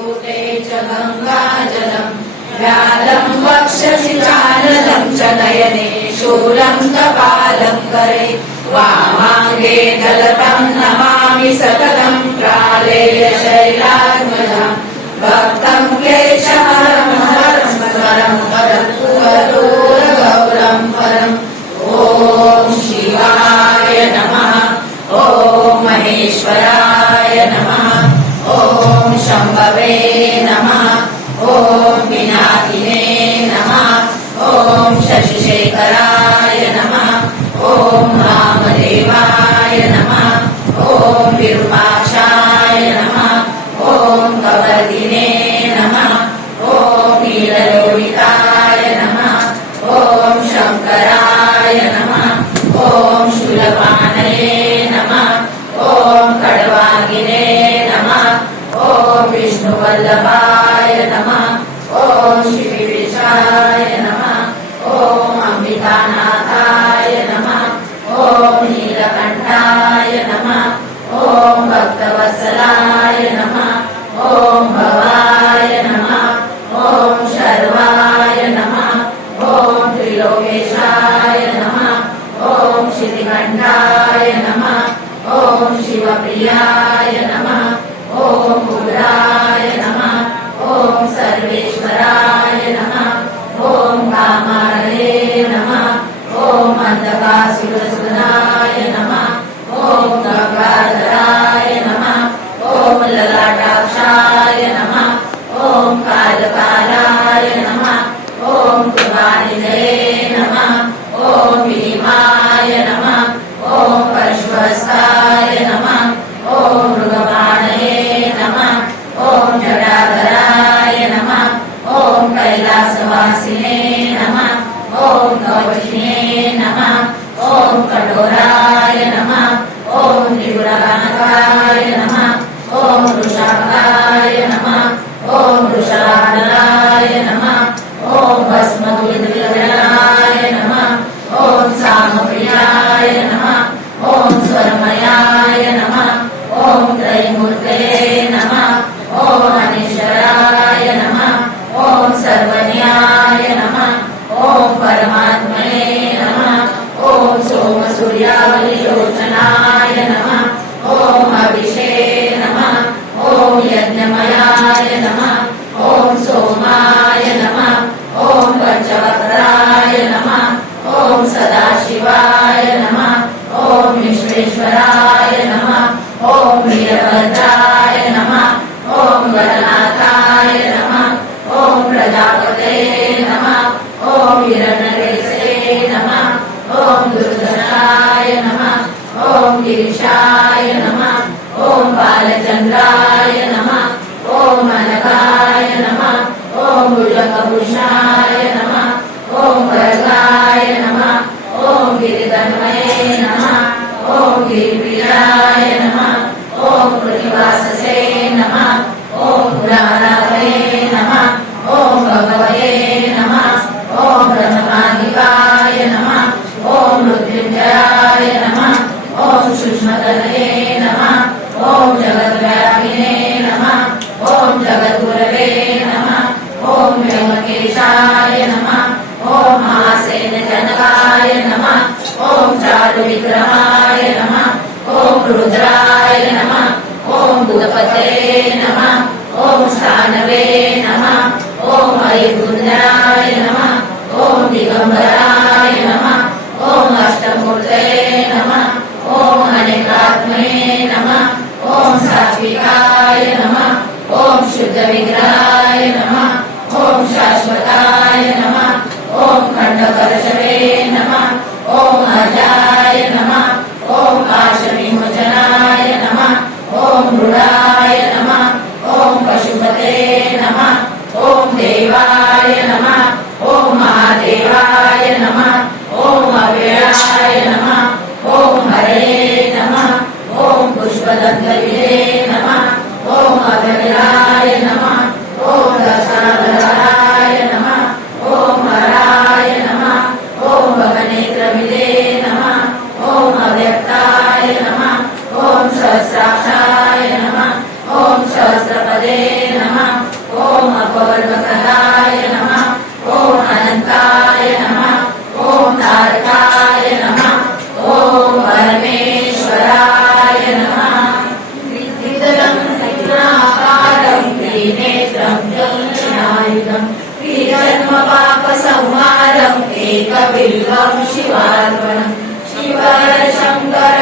ूते च गङ्गाजलम् व्यालं वक्षसि चानलं च नयने शूलं कपालं करे वामाङ्गे दलतं नमामि सकलं प्रालेयशैलात्मजम् भक्तं क्लेशहरं हरं परं वरदूरगौरं परम् ॐ शिवाय नमः ॐ महेश्वराय नमः ॐ शम्भवे नमः ॐ विनाशिने नमः ॐ शशिशेखराय नमः ॐ रामदेवाय नमः ॐ विरूपाक्षाय नमः ॐ कवर्दिने नमः ॐ नीललोहिताय नमः ॐ शङ्कराय नमः ॐ शूलपाणये नमः ॐ खड्वाङ्गिने नमः ॐ विष्णुवल्लभाय नमः ॐ श्रीविशाय नमः ॐ अम्बिकानाथाय नमः ॐ नीलकण्ठाय नमः ॐ भक्तवत्सलाय नमः ॐ भवाय नमः ॐ शर्वाय नमः ॐ त्रिलोकेशाय नमः ॐ श्रीकण्ठाय नमः ॐ शिवप्रियाय नमः ॐ उग्राय नमः ॐ सर्वेश्वराय नमः ॐ कामालये नमः ॐ अन्धकासुरसुनाय नमः ॐ गङ्गाधराय नमः ॐ ललाटाक्षाय नमः ॐ कालकालाय नमः ॐ कृपानिधये नमः ॐ भीमाय नमः ॐ परश्वस्ताय नमः ॐ मृगपाणये नमः ॐ जटाधराय नमः ॐ कैलासवासिने नमः ॐ गौरिणे नमः ॐ कठोराय नमः ॐ त्रिपुरगणकाय नमः ॐ वृषाकाय नमः ॐ वृषाधराय नमः ॐ भस्मदुर्जनाय नमः ॐ सामप्रियाय नमः ॐ स्वरमयाय नमः ॐ त्रैमूर्ते नमः ॐ अनीश्वराय नमः ॐ सर्वज्ञाय नमः ॐ परमात्मने नमः ॐ सोमसूर्यावलिलोचनाय नमः ॐ अभिषे नमः ॐ यज्ञमयाय नमः ॐ सोमाय नमः ॐ पञ्चवक्त्राय नमः ॐ सदाशिवाय नमः ॐ विश्वेश्वराय नमः ॐ वीरभद्राय नमः ॐ गणनाथाय नमः ॐ प्रजापते नमः ॐ हिरण्यकेशे नमः ॐ दुर्धनाय नमः ॐ गिरीशाय नमः ॐ बालचन्द्राय नमः ॐ अनघाय नमः ॐ भुजगभूषाय नमः ॐ वरदाय नमः ॐ गिरिधन्वये नमः ॐ गिरिप्रियाय नमः ॐ कृतिवाससे नमः ॐ पुराणालये नमः ॐ भगवये नमः ॐ ब्रह्मादिकाय नमः ॐ मृत्युञ्जयाय नमः ॐ सूक्ष्मतनये नमः ॐ जगद्व्यापिने नमः ॐ जगद्गुरवे नमः ॐ व्यङ्कटेशाय नमः ॐ महासेनजनकाय नमः ॐ चारुविक्रमाय नमः ॐ रुद्राय नमः ॐ बुधपते नमः ॐ स्थानवे नमः ॐ हरिपुञ्जराय नमः ॐ दिगम्बराय नमः ॐ अष्टमूर्तये नमः ॐ अनेकात्मने नमः ॐ सात्विकाय नमः ॐ शुद्धविग्रहाय नमः ॐ शाश्वताय नमः ॐ खण्डकर्षवे नमः ॐ अजाय नमः ॐ पाशविमोचनाय नमः ॐ मृडाय नमः ॐ पशुपते नमः ॐ देवाय नमः ॐ महादेवाय नमः ॐ अव्ययाय नमः ॐ हरये नमः ॐ पुष्पदन्तविदे नमः ॐ अभयाय नमः ॐ दशावताराय नमः ॐ हराय नमः ॐ भगनेत्रविदे नमः ॐ अव्यक्ताय नमः ॐ सहस्राक्षाय नमः ॐ सहस्रपदे नमः वरदराय नमः ॐ अनन्ताय नमः ॐ तारकाय नमः ॐ परमेश्वराय नमः त्रिदलं त्रिगुणाकारं त्रिनेत्रं ज्योतिषायुधं त्रिजन्मपापसंहारम् एकबिल्वं शिवार्पणम् शिव शङ्कर